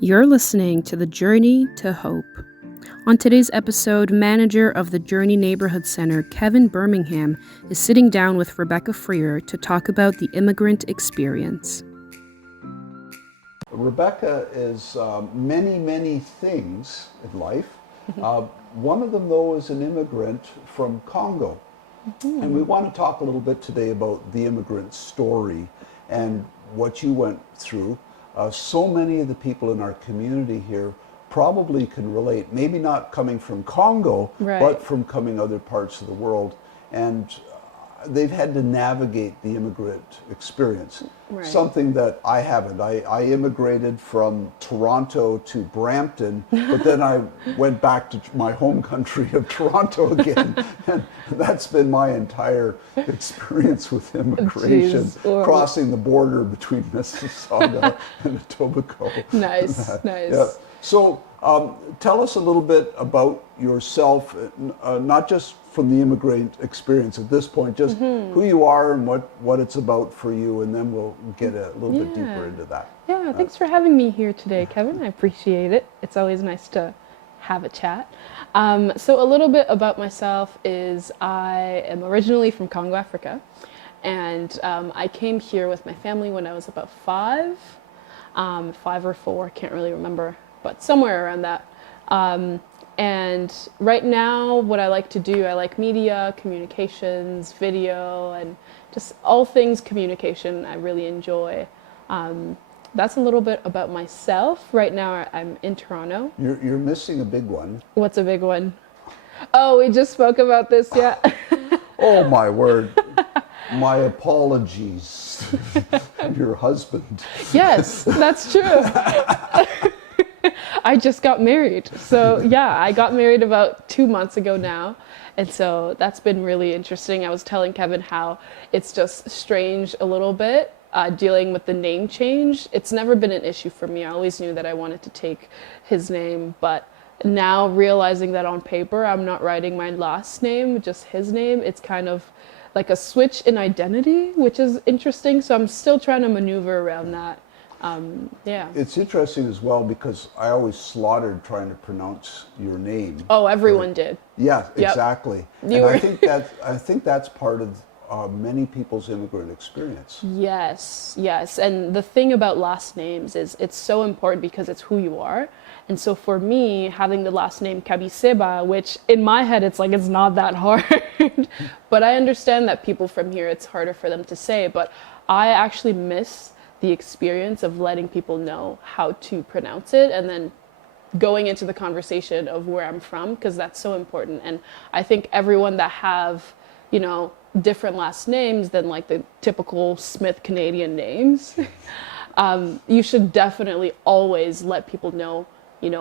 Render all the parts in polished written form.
You're listening to The Journey to Hope. On today's episode, manager of the Journey Neighbourhood Center, Kevin Birmingham, is sitting down with Rebecca Freer to talk about the immigrant experience. Rebecca is many things in life. One of them, though, is an immigrant from Congo. And we want to talk a little bit today about the immigrant story and what you went through. So many of the people in our community here probably can relate, maybe not coming from Congo, but from coming other parts of the world. And they've had to navigate the immigrant experience, something that I haven't. I immigrated from Toronto to Brampton, but then I went back to my home country of Toronto again. And that's been my entire experience with immigration, crossing the border between Mississauga and Etobicoke. Nice. Yeah. So tell us a little bit about yourself, not just from the immigrant experience at this point, just who you are and what it's about for you, and then we'll get a little bit deeper into that. Yeah, thanks for having me here today, Kevin. I appreciate it. It's always nice to have a chat. So a little bit about myself is I am originally from Congo, Africa, and I came here with my family when I was about 5 or 4, can't really remember, but somewhere around that. And right now, what I like to do, I like media, communications, video, and just all things communication I really enjoy. That's a little bit about myself. Right now, I'm in Toronto. You're missing a big one. What's a big one? Oh, we just spoke about this, yeah. Oh, my word. My apologies. Your husband. Yes, that's true. I just got married. So yeah, I got married about 2 months ago now. And so that's been really interesting. I was telling Kevin how it's just strange a little bit dealing with the name change. It's never been an issue for me. I always knew that I wanted to take his name, but now realizing that on paper I'm not writing my last name, just his name, it's kind of like a switch in identity, which is interesting. So I'm still trying to maneuver around that. It's interesting as well because I always slaughtered trying to pronounce your name. Oh, everyone did. Yeah, exactly. And I think that's part of many people's immigrant experience. Yes. And the thing about last names is it's so important because it's who you are. And so for me, having the last name Kabiseba, which in my head, it's like, it's not that hard. But I understand that people from here, it's harder for them to say. But I actually miss the experience of letting people know how to pronounce it and then going into the conversation of where I'm from, because that's so important. And I think everyone that have, different last names than like the typical Smith Canadian names, you should definitely always let people know,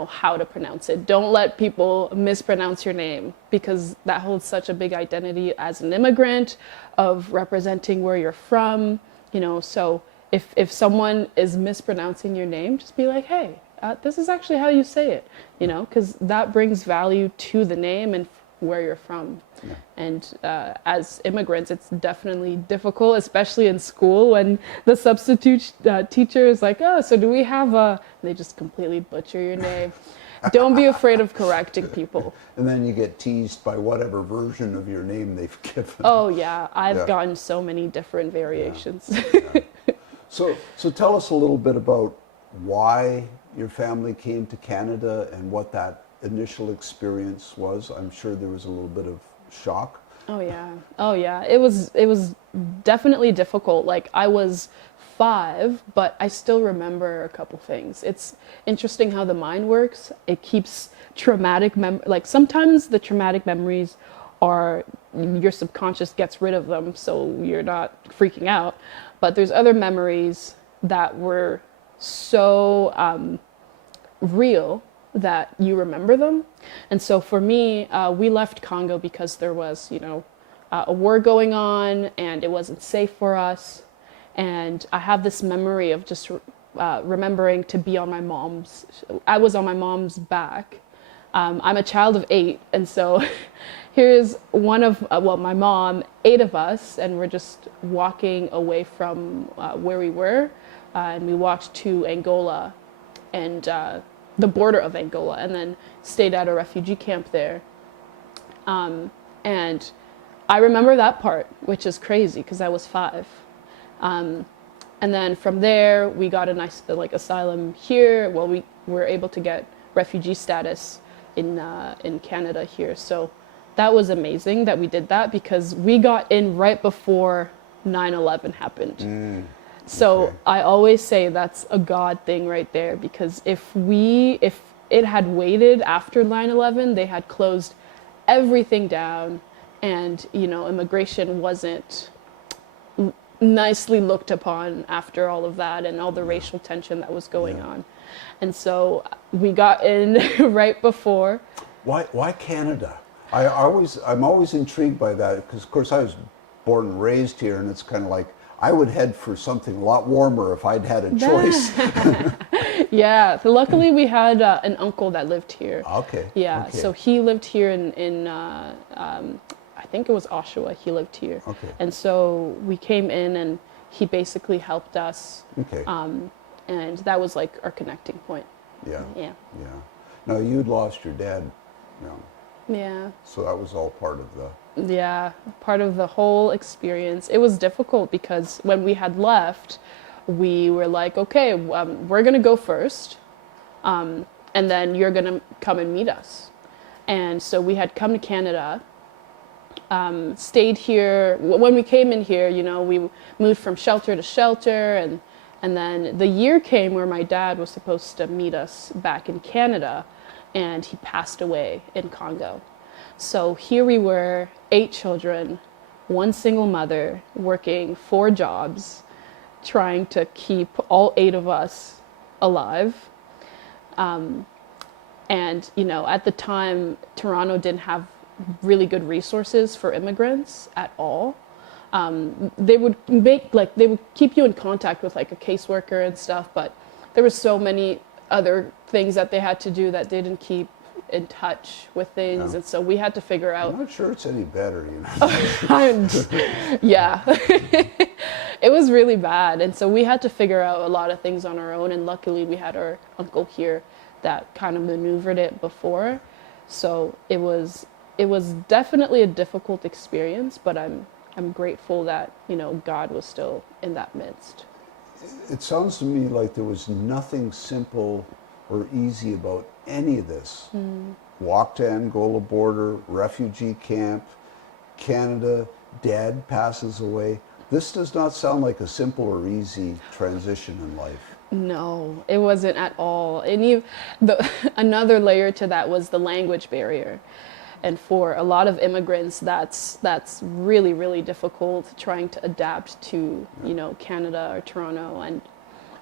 how to pronounce it. Don't let people mispronounce your name, because that holds such a big identity as an immigrant of representing where you're from, so if someone is mispronouncing your name, just be like, hey, this is actually how you say it, because that brings value to the name and where you're from. Yeah. And as immigrants, it's definitely difficult, especially in school when the substitute teacher is like, oh, so do we have a... They just completely butcher your name. Don't be afraid of correcting people. And then you get teased by whatever version of your name they've given. Oh, yeah. I've gotten so many different variations. Yeah. So tell us a little bit about why your family came to Canada and what that initial experience was. I'm sure there was a little bit of shock. Oh yeah. It was definitely difficult. Like, I was 5, but I still remember a couple things. It's interesting how the mind works. It keeps traumatic like sometimes the traumatic memories are, your subconscious gets rid of them, so you're not freaking out. But there's other memories that were so real that you remember them. And so for me, we left Congo because there was, a war going on and it wasn't safe for us. And I have this memory of just remembering to be on I was on my mom's back. I'm a child of 8, and so here's one of, my mom, 8 of us, and we're just walking away from where we were, and we walked to Angola. and the border of Angola, and then stayed at a refugee camp there. And I remember that part, which is crazy because I was 5. And then from there, we got a nice asylum here. Well, we were able to get refugee status in Canada here. So that was amazing that we did that because we got in right before 9/11 happened. So Okay. I always say that's a God thing right there, because if it had waited after 9/11, they had closed everything down, and immigration wasn't nicely looked upon after all of that and all the racial tension that was going on. And so we got in right before. Why Canada? I'm always intrigued by that because, of course, I was born and raised here, and it's kind of like I would head for something a lot warmer if I'd had a choice. Yeah, so luckily we had an uncle that lived here. Okay. Yeah, okay. so he lived here in I think it was Oshawa. He lived here. Okay. And so we came in, and he basically helped us. Okay. And that was like our connecting point. Yeah. Yeah. Yeah. Now you'd lost your dad, Yeah. so that was all part of the. Yeah, part of the whole experience. It was difficult because when we had left, we were like, okay, we're going to go first, and then you're going to come and meet us. And so we had come to Canada, stayed here. When we came in here, we moved from shelter to shelter, and then the year came where my dad was supposed to meet us back in Canada, and he passed away in Congo. So here we were, 8 children, 1 single mother, working 4 jobs, trying to keep all 8 of us alive. And, at the time, Toronto didn't have really good resources for immigrants at all. They would keep you in contact with like a caseworker and stuff, but there were so many other things that they had to do that they didn't keep in touch with things. Yeah. And so we had to figure out. I'm not sure it's any better, Yeah. It was really bad. And so we had to figure out a lot of things on our own. And luckily we had our uncle here that kind of maneuvered it before. So it was definitely a difficult experience, but I'm grateful that, God was still in that midst. It sounds to me like there was nothing simple or easy about any of this. Walk to Angola border, refugee camp, Canada, dad passes away. This does not sound like a simple or easy transition in life. No, it wasn't at all. And another layer to that was the language barrier. And for a lot of immigrants, that's really, really difficult trying to adapt to, Canada or Toronto. And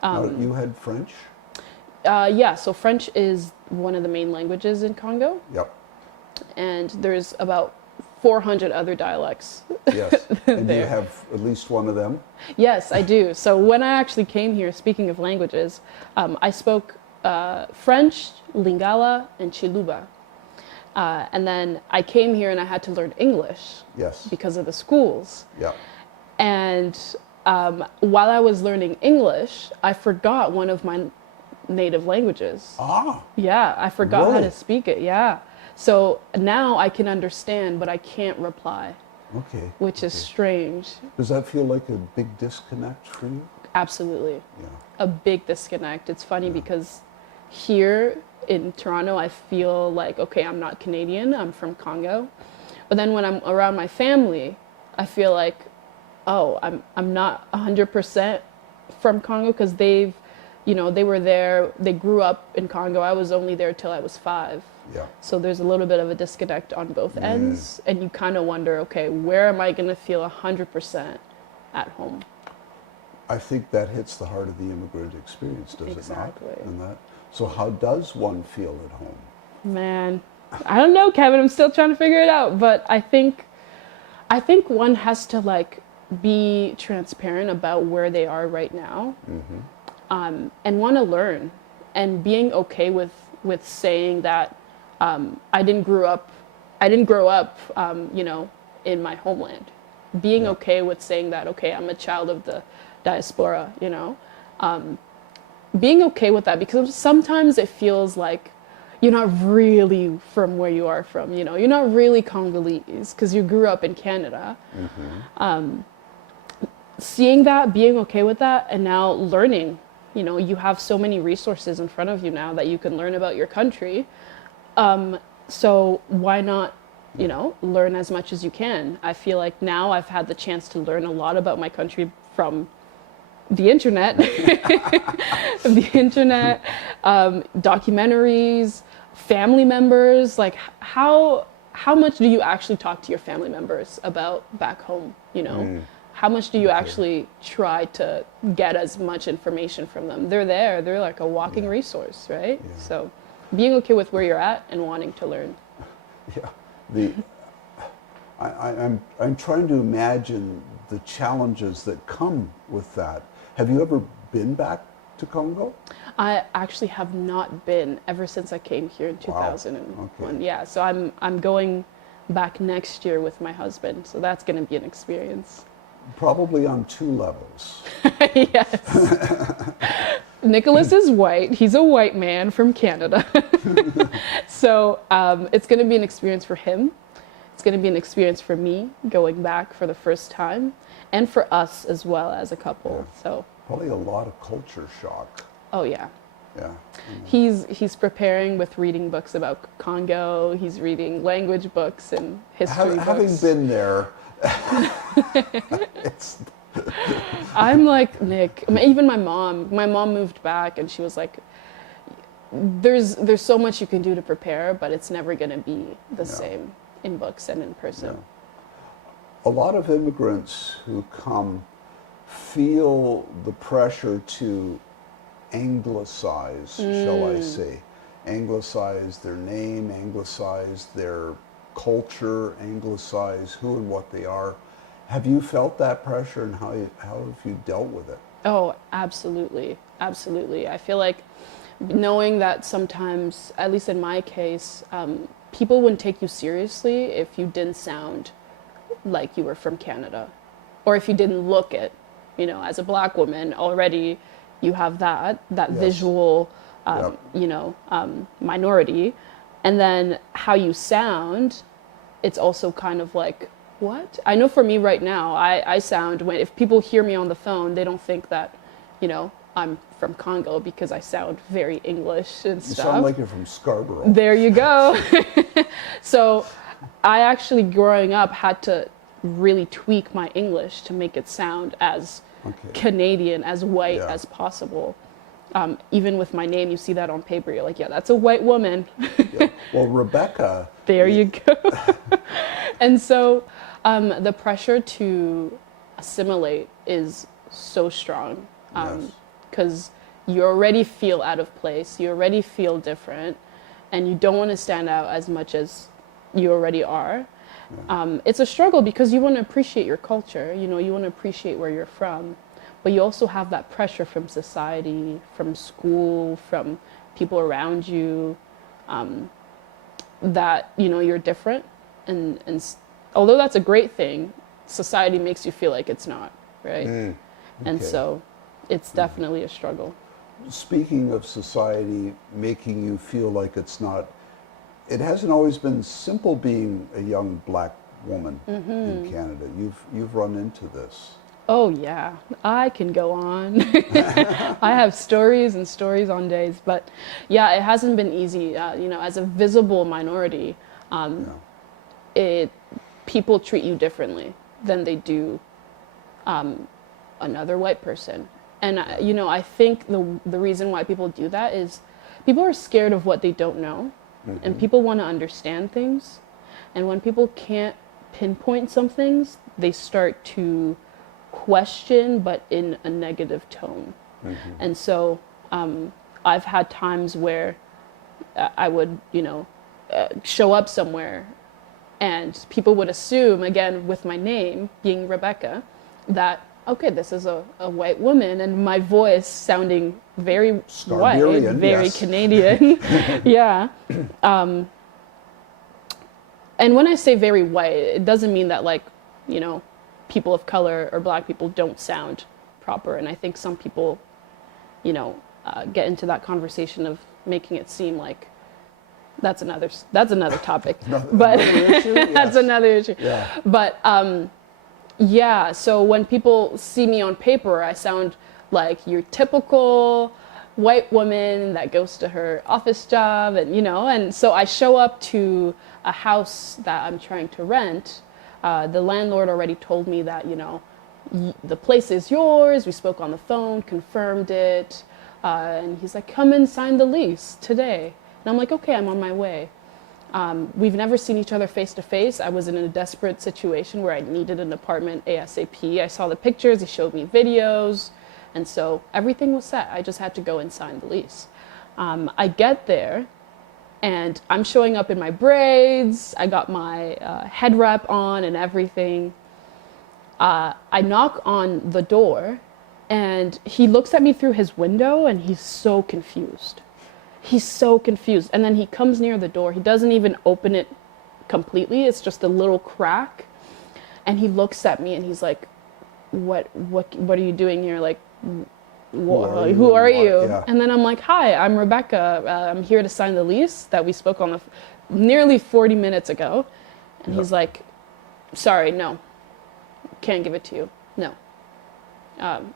Now, you had French? yeah, so French is one of the main languages in Congo. Yep. And there's about 400 other dialects. Yes. And do you there. have at least one of them? Yes, I do. So when I actually came here, speaking of languages, I spoke French, Lingala, and Chiluba. And then I came here and I had to learn English. Yes. Because of the schools. Yeah. And while I was learning English, I forgot one of my native languages. Ah. Yeah, I forgot how Really? to speak it. Yeah. So now I can understand, but I can't reply, Okay. which is strange. Does that feel like a big disconnect for you? Absolutely. Yeah. A big disconnect. It's funny because here in Toronto, I feel like, okay, I'm not Canadian, I'm from Congo. But then when I'm around my family, I feel like, oh, I'm not 100% from Congo, because they were there, they grew up in Congo. I was only there till I was 5. Yeah. So there's a little bit of a disconnect on both ends, and you kind of wonder, okay, where am I going to feel 100% at home? I think that hits the heart of the immigrant experience, does Exactly. it not? And that. So how does one feel at home? Man, I don't know, Kevin. I'm still trying to figure it out. But I think one has to be transparent about where they are right now, and want to learn, and being okay with saying that I didn't grow up, in my homeland. Being okay with saying that, okay, I'm a child of the diaspora, being okay with that, because sometimes it feels like you're not really from where you are from, you know, you're not really Congolese because you grew up in Canada. Seeing that, being okay with that, and now learning, you know, you have so many resources in front of you now that you can learn about your country. So why not, you know, learn as much as you can? I feel like now I've had the chance to learn a lot about my country from the internet, documentaries, family members. Like, how much do you actually talk to your family members about back home, you know? How much do you actually try to get as much information from them? They're there, they're like a walking resource, right? So being okay with where you're at and wanting to learn. I'm trying to imagine the challenges that come with that. Have you ever been back to Congo? I actually have not been ever since I came here in 2001. Okay. Yeah, so I'm going back next year with my husband, so that's going to be an experience. Probably on 2 levels. Yes. Nicholas is white. He's a white man from Canada. So it's going to be an experience for him. It's going to be an experience for me going back for the first time, and for us as well as a couple. So probably a lot of culture shock. Oh yeah. Yeah. He's preparing with reading books about Congo. He's reading language books and history books. Having been there, I'm like, Nick, even my mom moved back and she was like, there's so much you can do to prepare, but it's never going to be the same in books and in person. A lot of immigrants who come feel the pressure to anglicize, shall I say, anglicize their name, anglicize their culture, anglicize who and what they are. Have you felt that pressure, and how have you dealt with it? Oh, absolutely. Absolutely. I feel like knowing that sometimes, at least in my case, people wouldn't take you seriously if you didn't sound like you were from Canada, or if you didn't look it. You know, as a Black woman, already you have that visual, minority. And then how you sound, it's also kind of like, what? I know for me right now, I sound, if people hear me on the phone, they don't think that, you know, I'm from Congo, because I sound very English and stuff. You sound like you're from Scarborough. There you go. So I actually, growing up, had to really tweak my English to make it sound as Canadian, as white as possible. Even with my name, you see that on paper, you're like, yeah, that's a white woman. Well, Rebecca. There you go. And so the pressure to assimilate is so strong, because you already feel out of place, you already feel different, and you don't want to stand out as much as you already are. It's a struggle because you want to appreciate your culture, you know, you want to appreciate where you're from, but you also have that pressure from society, from school, from people around you, that, you know, you're different. And although that's a great thing, society makes you feel like it's not, right? And so it's definitely a struggle. Speaking of society making you feel like it's not, it hasn't always been simple being a young Black woman in Canada. You've run into this. Oh yeah, I can go on. I have stories and stories on days, but yeah, it hasn't been easy. You know, as a visible minority, people treat you differently than they do another white person. And you know, I think the reason why people do that is people are scared of what they don't know, and people want to understand things. And when people can't pinpoint some things, they start to question, but in a negative tone. And so I've had times where I would, you know, show up somewhere and people would assume, again, with my name being Rebecca, that, okay, this is a white woman, and my voice sounding very white, very Canadian. And when I say very white, it doesn't mean that, like, you know, people of color or Black people don't sound proper. And I think some people get into that conversation of making it seem like that's another topic. But another issue? Yes. That's another issue. Yeah. But yeah, so when people see me on paper, I sound like your typical white woman that goes to her office job, and so I show up to a house that I'm trying to rent. The landlord already told me that, the place is yours. We spoke on the phone, confirmed it, and he's like, come and sign the lease today. And I'm like, okay, I'm on my way. We've never seen each other face to face. I was in a desperate situation where I needed an apartment ASAP. I saw the pictures, he showed me videos, and so everything was set. I just had to go and sign the lease. I get there, and I'm showing up in my braids. I got my head wrap on and everything. I knock on the door, and he looks at me through his window, and he's so confused. He's so confused. And then he comes near the door. He doesn't even open it completely. It's just a little crack. And he looks at me and he's like, what are you doing here? Like, who are you? Yeah. And then I'm like, hi, I'm Rebecca. I'm here to sign the lease that we spoke on nearly 40 minutes ago. And he's like, sorry, no, can't give it to you. No,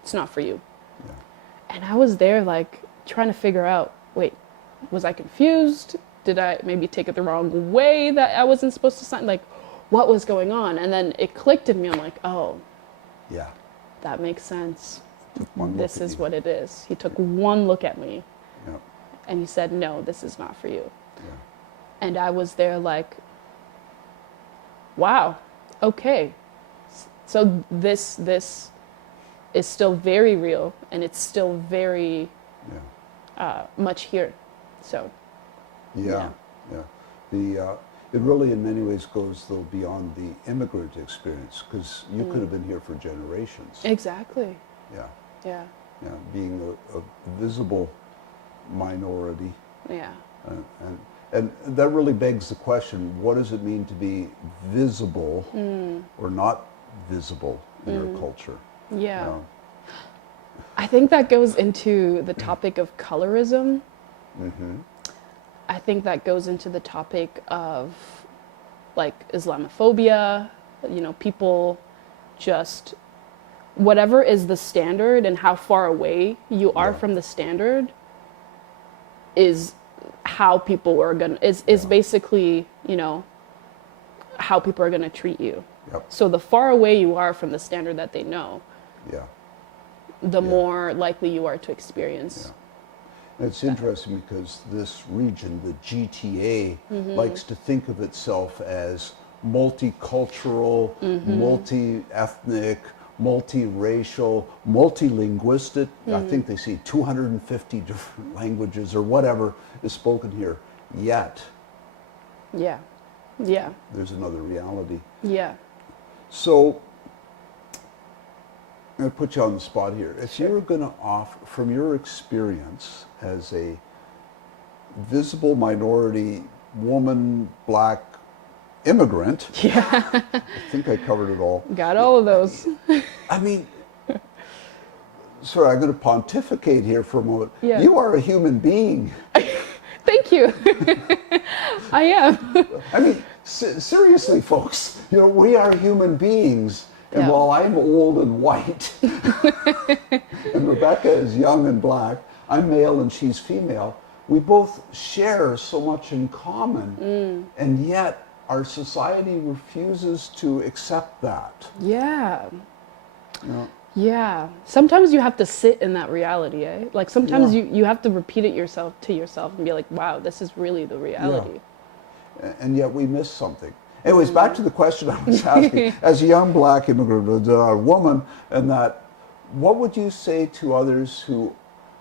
it's not for you. Yeah. And I was there like trying to figure out, wait, was I confused? Did I maybe take it the wrong way that I wasn't supposed to sign? Like, what was going on? And then it clicked in me. I'm like, oh, Yeah. that makes sense. One This look at is you. what it is. He took one look at me Yeah. and he said, no, this is not for you. Yeah. And I was there like, wow, okay. So this is still very real, and it's still very much here. So Yeah. It really, in many ways, goes though beyond the immigrant experience, because you could have been here for generations. exactly. Yeah. Yeah. Yeah. Being a visible minority, Yeah. and that really begs the question: what does it mean to be visible or not visible in our culture? Yeah. I think that goes into the topic of colorism. Mm-hmm. I think that goes into the topic of like Islamophobia, people just, whatever is the standard and how far away you are from the standard is how people are is basically, how people are gonna treat you. Yep. So the far away you are from the standard that they know, Yeah. the more likely you are to experience. Yeah. And it's interesting because this region, the GTA, likes to think of itself as multicultural, multi-ethnic, multiracial, multilinguistic. I think they see 250 different languages or whatever is spoken here. Yet, Yeah. Yeah. there's another reality. Yeah. So, I'm going to put you on the spot here. If Sure. you were going to offer, from your experience as a visible minority woman, black immigrant, Yeah. I think I covered it all. Got all of those. I mean, sorry, I'm going to pontificate here for a moment. Yeah. You are a human being. Thank you. I am. I mean, seriously, folks, we are human beings. And Yeah. while I'm old and white, and Rebecca is young and black, I'm male and she's female, we both share so much in common. And yet, our society refuses to accept that. Yeah. You know? Yeah. Sometimes you have to sit in that reality, eh? Like sometimes Yeah. you have to repeat it to yourself and be like, wow, this is really the reality. And yet we miss something. Anyways, back to the question I was asking. As a young black immigrant, woman, and that, what would you say to others who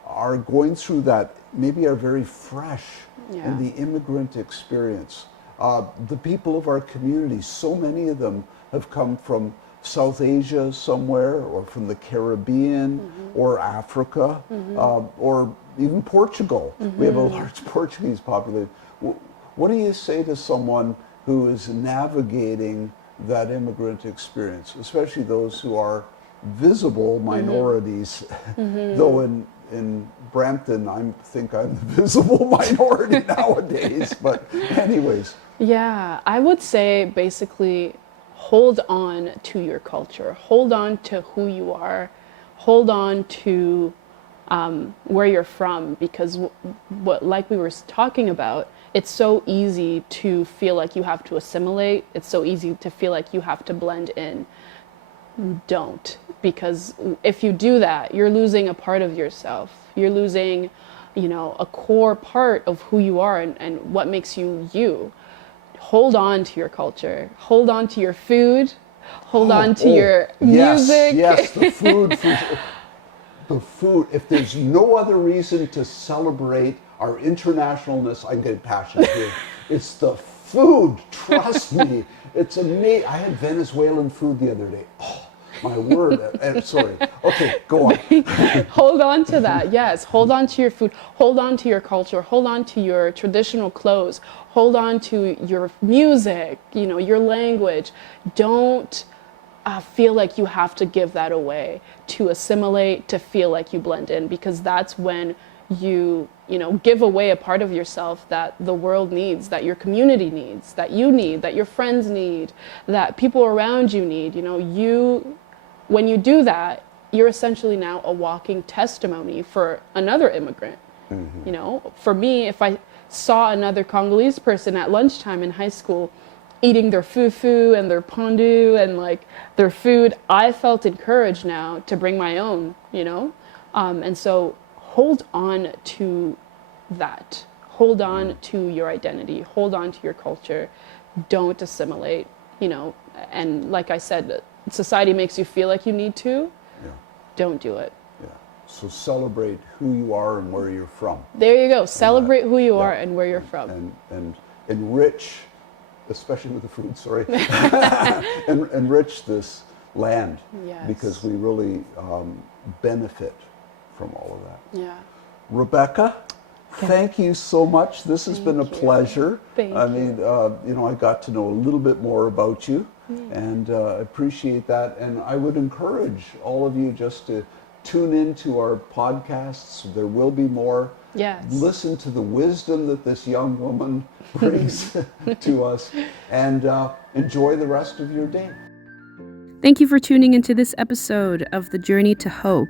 are going through that, maybe are very fresh in the immigrant experience? The people of our community, so many of them have come from South Asia somewhere, or from the Caribbean, or Africa, or even Portugal. We have a large Portuguese population. What do you say to someone who is navigating that immigrant experience, especially those who are visible minorities, though in Brampton, I think I'm the visible minority nowadays. But anyways. Yeah, I would say basically hold on to your culture, hold on to who you are, hold on to where you're from, because what like we were talking about, it's so easy to feel like you have to assimilate. It's so easy to feel like you have to blend in. Don't, because if you do that, you're losing a part of yourself. You're losing, a core part of who you are and what makes you you. Hold on to your culture. Hold on to your food. Hold on to your music. Yes, the food. The food. If there's no other reason to celebrate our internationalness, I'm getting passionate here. It's the food. Trust me. It's amazing. I had Venezuelan food the other day. Oh, my word. Sorry. Okay, go on. Hold on to that. Yes. Hold on to your food. Hold on to your culture. Hold on to your traditional clothes. Hold on to your music, your language. Don't feel like you have to give that away to assimilate, to feel like you blend in, because that's when you give away a part of yourself that the world needs, that your community needs, that you need, that your friends need, that people around you need. When you do that, you're essentially now a walking testimony for another immigrant. Mm-hmm. For me, if I saw another Congolese person at lunchtime in high school eating their fufu and their pondu and like their food, I felt encouraged now to bring my own, and so hold on to that. Hold on to your identity. Hold on to your culture. Don't assimilate, and like I said, society makes you feel like you need to. Yeah. Don't do it. Yeah. So celebrate who you are and where you're from. There you go. Celebrate who you are and where you're from. And enrich, especially with the food, sorry, and enrich this land. Yes. Because we really benefit from all of that. Yeah. Rebecca, thank you so much. This has been a pleasure. Thank you. I mean, I got to know a little bit more about you, and I appreciate that. And I would encourage all of you just to tune into our podcasts. There will be more. Yes. Listen to the wisdom that this young woman brings to us, and enjoy the rest of your day. Thank you for tuning into this episode of The Journey to Hope.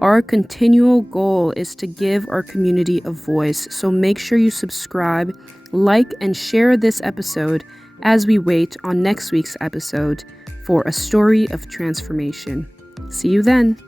Our continual goal is to give our community a voice, so make sure you subscribe, like, and share this episode as we wait on next week's episode for a story of transformation. See you then.